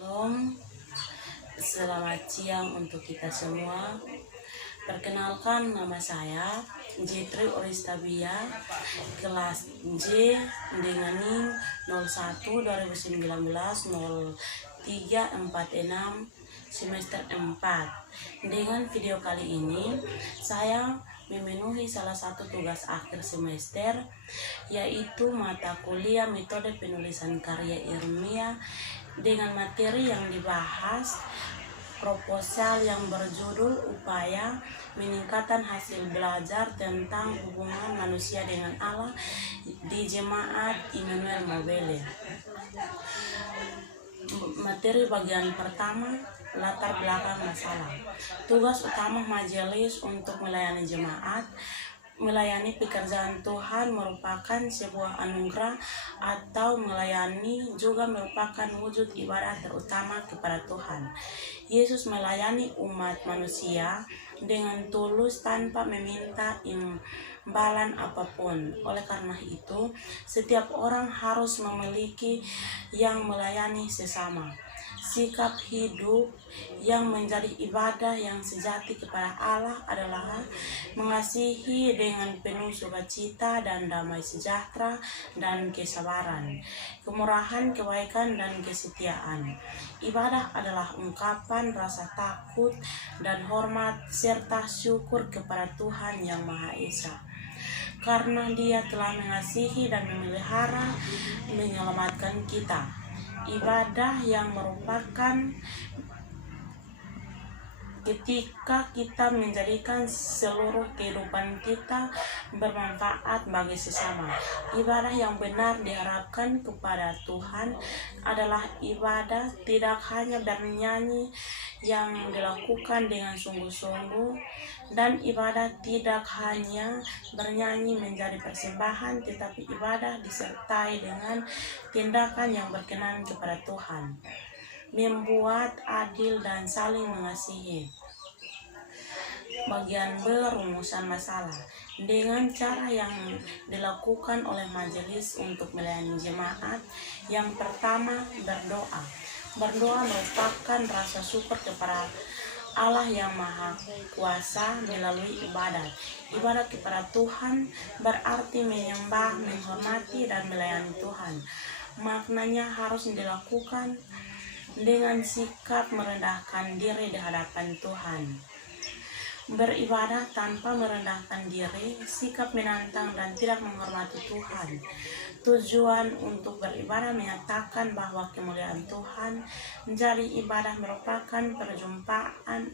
Shalom, selamat siang untuk kita semua. Perkenalkan, nama saya Jitri Oristabia, kelas J dengan NIM 01 2019 0346 semester 4. Dengan video kali ini saya memenuhi salah satu tugas akhir semester, yaitu mata kuliah metode penulisan karya ilmiah dengan materi yang dibahas proposal yang berjudul upaya meningkatkan hasil belajar tentang hubungan manusia dengan Allah di Jemaat Immanuel Mobile. Materi bagian pertama, latar belakang masalah. Tugas utama majelis untuk melayani jemaat. Melayani pekerjaan Tuhan merupakan sebuah anugerah, atau melayani juga merupakan wujud ibadah terutama kepada Tuhan. Yesus melayani umat manusia dengan tulus tanpa meminta imbalan apapun. Oleh karena itu, setiap orang harus memiliki yang melayani sesama. Sikap hidup yang menjadi ibadah yang sejati kepada Allah adalah mengasihi dengan penuh sukacita dan damai sejahtera dan kesabaran, kemurahan, kebaikan, dan kesetiaan. Ibadah adalah ungkapan rasa takut dan hormat serta syukur kepada Tuhan Yang Maha Esa, karena Dia telah mengasihi dan memelihara, menyelamatkan kita. Ibadah yang merupakan ketika kita menjadikan seluruh kehidupan kita bermanfaat bagi sesama. Ibadah yang benar diharapkan kepada Tuhan adalah ibadah tidak hanya bernyanyi yang dilakukan dengan sungguh-sungguh, dan ibadah tidak hanya bernyanyi menjadi persembahan, tetapi ibadah disertai dengan tindakan yang berkenan kepada Tuhan, membuat adil dan saling mengasihi. Bagian B, rumusan masalah. Dengan cara yang dilakukan oleh majelis untuk melayani jemaat, yang pertama, berdoa. Berdoa merupakan rasa syukur kepada Allah yang Maha Kuasa melalui ibadat. Ibadat kepada Tuhan berarti menyembah, menghormati, dan melayani Tuhan. Maknanya harus dilakukan dengan sikap merendahkan diri di hadapan Tuhan. Beribadah tanpa merendahkan diri, sikap menantang dan tidak menghormati Tuhan. Tujuan untuk beribadah menyatakan bahwa kemuliaan Tuhan. Jadi ibadah merupakan perjumpaan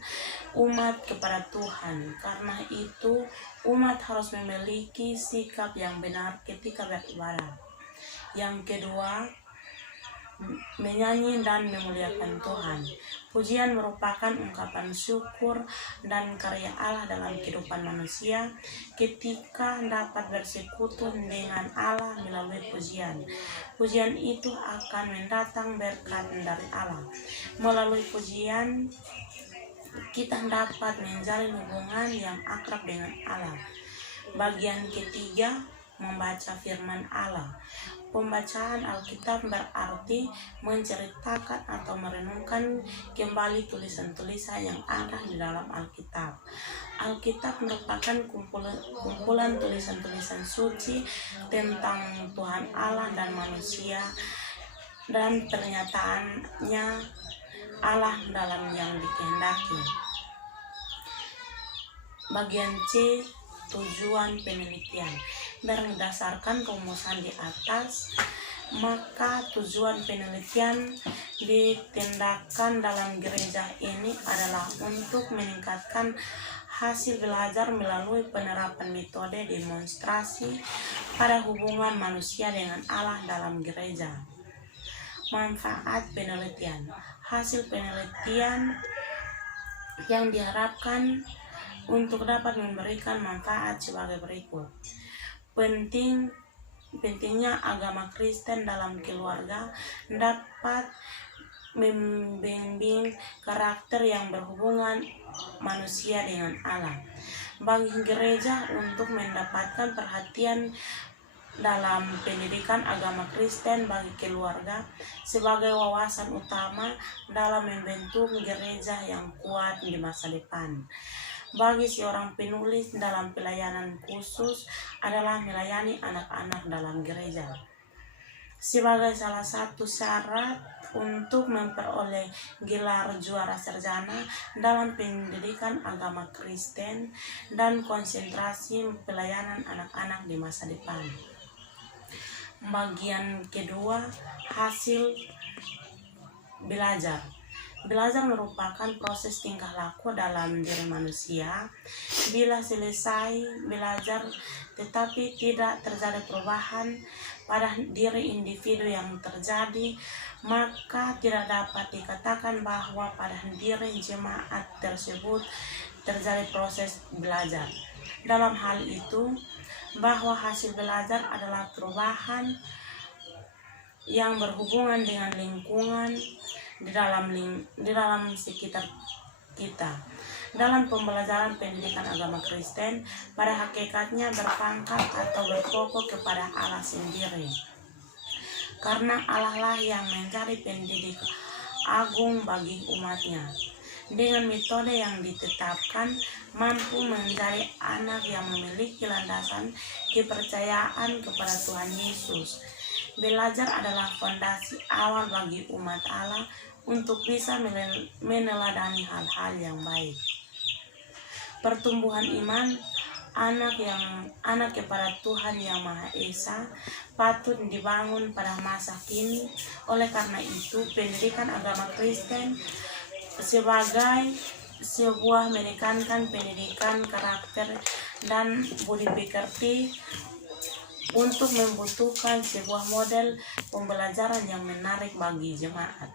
umat kepada Tuhan. Karena itu, umat harus memiliki sikap yang benar ketika beribadah. Yang kedua, menyanyi dan memuliakan Tuhan. Pujian merupakan ungkapan syukur dan karya Allah dalam kehidupan manusia. Ketika dapat bersekutu dengan Allah melalui pujian, pujian itu akan mendatang berkat dari Allah. Melalui pujian, kita dapat menjalin hubungan yang akrab dengan Allah. Bagian ketiga, membaca firman Allah. Pembacaan Alkitab berarti menceritakan atau merenungkan kembali tulisan-tulisan yang ada di dalam Alkitab. Alkitab merupakan kumpulan tulisan-tulisan suci tentang Tuhan Allah dan manusia, dan pernyataannya Allah dalam yang dikehendaki. Bagian C, tujuan penelitian. Berdasarkan rumusan di atas, maka tujuan penelitian ditindakan dalam gereja ini adalah untuk meningkatkan hasil belajar melalui penerapan metode demonstrasi pada hubungan manusia dengan Allah dalam gereja. Manfaat penelitian. Hasil penelitian yang diharapkan untuk dapat memberikan manfaat sebagai berikut. Pentingnya agama Kristen dalam keluarga dapat membimbing karakter yang berhubungan manusia dengan Allah. Bagi gereja untuk mendapatkan perhatian dalam pendidikan agama Kristen bagi keluarga sebagai wawasan utama dalam membentuk gereja yang kuat di masa depan. Bagi seorang penulis, dalam pelayanan khusus adalah melayani anak-anak dalam gereja. Sebagai salah satu syarat untuk memperoleh gelar juara sarjana dalam pendidikan agama Kristen dan konsentrasi pelayanan anak-anak di masa depan. Bagian kedua, hasil belajar. Belajar merupakan proses tingkah laku dalam diri manusia. Bila selesai belajar tetapi tidak terjadi perubahan pada diri individu yang terjadi, maka tidak dapat dikatakan bahwa pada diri jemaat tersebut terjadi proses belajar. Dalam hal itu, bahwa hasil belajar adalah perubahan yang berhubungan dengan lingkungan di dalam sekitar kita. Dalam pembelajaran pendidikan agama Kristen, pada hakikatnya berpangkat atau berfokus kepada Allah sendiri. Karena Allah lah yang menjadi pendidik agung bagi umatnya. Dengan metode yang ditetapkan, mampu menjadi anak yang memiliki landasan kepercayaan kepada Tuhan Yesus. Belajar adalah fondasi awal bagi umat Allah untuk bisa meneladani hal-hal yang baik. Pertumbuhan iman anak kepada Tuhan Yang Maha Esa patut dibangun pada masa kini. Oleh karena itu, pendidikan agama Kristen sebagai sebuah menekankan pendidikan karakter dan budi pekerti untuk membutuhkan sebuah model pembelajaran yang menarik bagi jemaat.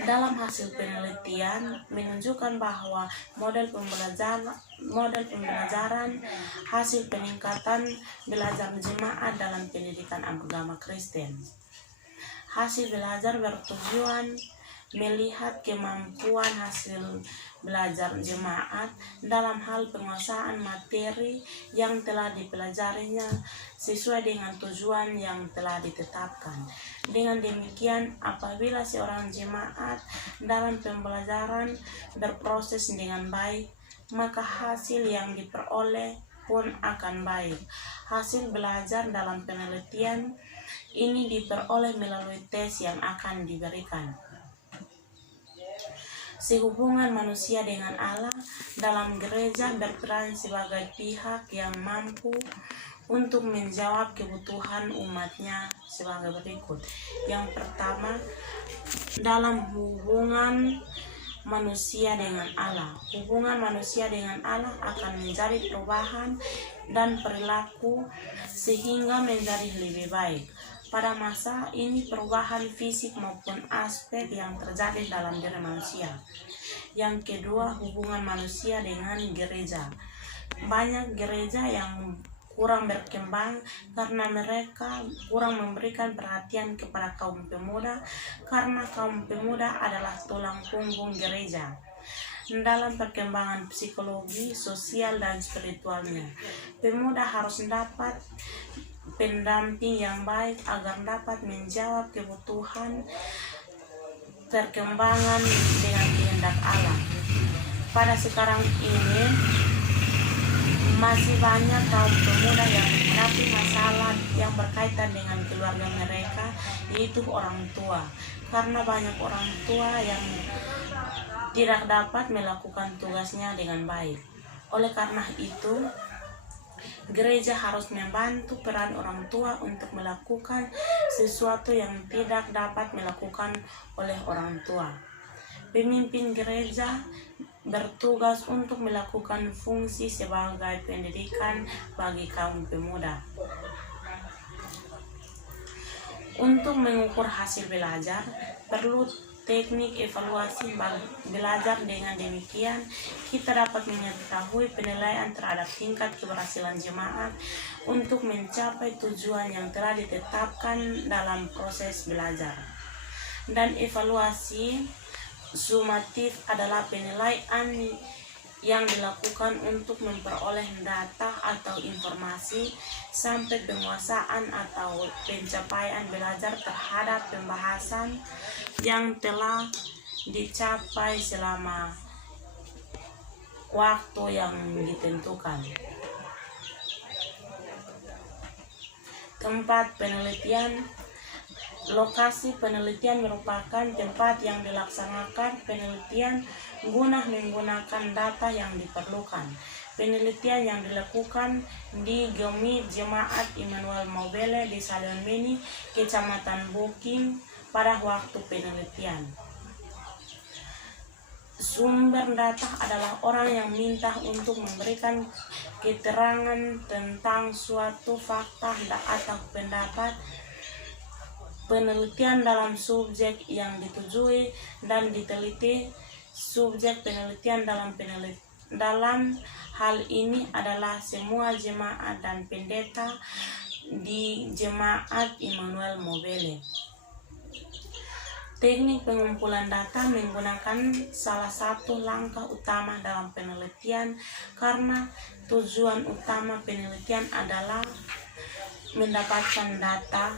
Dalam hasil penelitian menunjukkan bahwa model pembelajaran hasil peningkatan belajar jemaat dalam pendidikan agama Kristen. Hasil belajar bertujuan melihat kemampuan hasil belajar jemaat dalam hal penguasaan materi yang telah dipelajarinya sesuai dengan tujuan yang telah ditetapkan. Dengan demikian, apabila seorang jemaat dalam pembelajaran berproses dengan baik, maka hasil yang diperoleh pun akan baik. Hasil belajar dalam penelitian ini diperoleh melalui tes yang akan diberikan. Sehubungan manusia dengan Allah dalam gereja berperan sebagai pihak yang mampu untuk menjawab kebutuhan umatnya sebagai berikut. Yang pertama, dalam hubungan manusia dengan Allah. Hubungan manusia dengan Allah akan menjadi perubahan dan perilaku sehingga menjadi lebih baik. Pada masa ini perubahan fisik maupun aspek yang terjadi dalam diri manusia. Yang kedua, hubungan manusia dengan gereja. Banyak gereja yang kurang berkembang karena mereka kurang memberikan perhatian kepada kaum pemuda, karena kaum pemuda adalah tulang punggung gereja dalam perkembangan psikologi, sosial, dan spiritualnya. Pemuda harus mendapat pendamping yang baik agar dapat menjawab kebutuhan perkembangan dengan kehendak Allah. Pada sekarang ini masih banyak kaum pemuda yang menghadapi masalah yang berkaitan dengan keluarga mereka, yaitu orang tua. Karena banyak orang tua yang tidak dapat melakukan tugasnya dengan baik. Oleh karena itu, gereja harus membantu peran orang tua untuk melakukan sesuatu yang tidak dapat dilakukan oleh orang tua. Pemimpin gereja bertugas untuk melakukan fungsi sebagai pendidikan bagi kaum pemuda. Untuk mengukur hasil belajar, perlu teknik evaluasi belajar. Dengan demikian, kita dapat mengetahui penilaian terhadap tingkat keberhasilan jemaat untuk mencapai tujuan yang telah ditetapkan dalam proses belajar. Dan evaluasi sumatif adalah penilaian yang dilakukan untuk memperoleh data atau informasi sampai penguasaan atau pencapaian belajar terhadap pembahasan yang telah dicapai selama waktu yang ditentukan. Tempat penelitian. Lokasi penelitian merupakan tempat yang dilaksanakan penelitian guna menggunakan data yang diperlukan. Penelitian yang dilakukan di GEMI Jemaat Immanuel Mobile di Salonmeni, Kecamatan Boking pada waktu penelitian. Sumber data adalah orang yang minta untuk memberikan keterangan tentang suatu fakta atau pendapat penelitian dalam subjek yang ditujui dan diteliti. Subjek penelitian dalam hal ini adalah semua jemaat dan pendeta di Jemaat Immanuel Mobile. Teknik pengumpulan data menggunakan salah satu langkah utama dalam penelitian karena tujuan utama penelitian adalah mendapatkan data.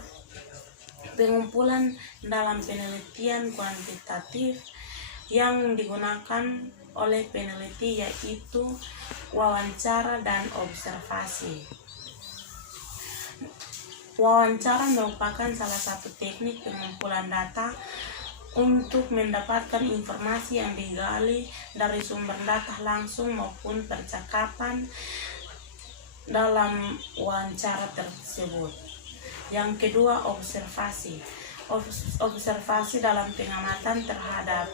Pengumpulan dalam penelitian kuantitatif yang digunakan oleh peneliti yaitu wawancara dan observasi. Wawancara merupakan salah satu teknik pengumpulan data untuk mendapatkan informasi yang digali dari sumber data langsung maupun percakapan dalam wawancara tersebut. Yang kedua, observasi. Observasi dalam pengamatan terhadap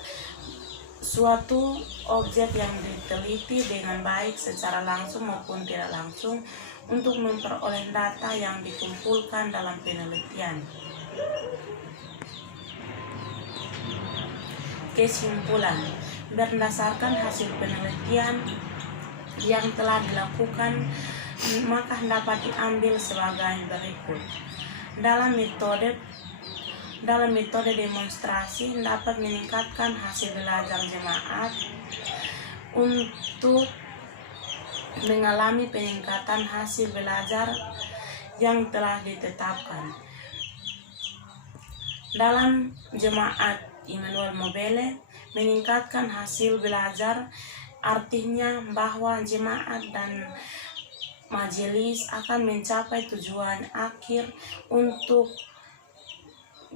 suatu objek yang diteliti dengan baik secara langsung maupun tidak langsung untuk memperoleh data yang dikumpulkan dalam penelitian. Kesimpulan. Berdasarkan hasil penelitian yang telah dilakukan, maka dapat diambil sebagai berikut. Dalam metode demonstrasi dapat meningkatkan hasil belajar jemaat untuk mengalami peningkatan hasil belajar yang telah ditetapkan. Dalam Jemaat Immanuel Mobile, meningkatkan hasil belajar artinya bahwa jemaat dan majelis akan mencapai tujuan akhir untuk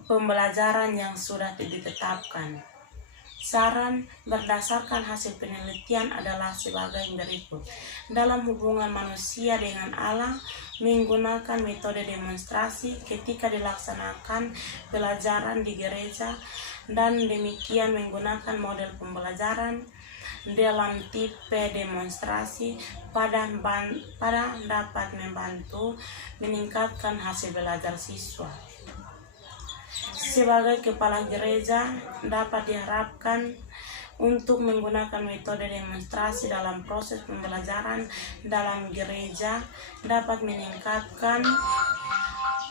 pembelajaran yang sudah ditetapkan. Saran berdasarkan hasil penelitian adalah sebagai berikut. Dalam hubungan manusia dengan Allah, menggunakan metode demonstrasi ketika dilaksanakan pelajaran di gereja, dan demikian menggunakan model pembelajaran dalam tipe demonstrasi pada dapat membantu meningkatkan hasil belajar siswa. Sebagai kepala gereja, dapat diharapkan untuk menggunakan metode demonstrasi dalam proses pembelajaran dalam gereja dapat meningkatkan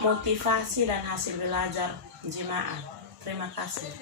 motivasi dan hasil belajar jemaat. Terima kasih.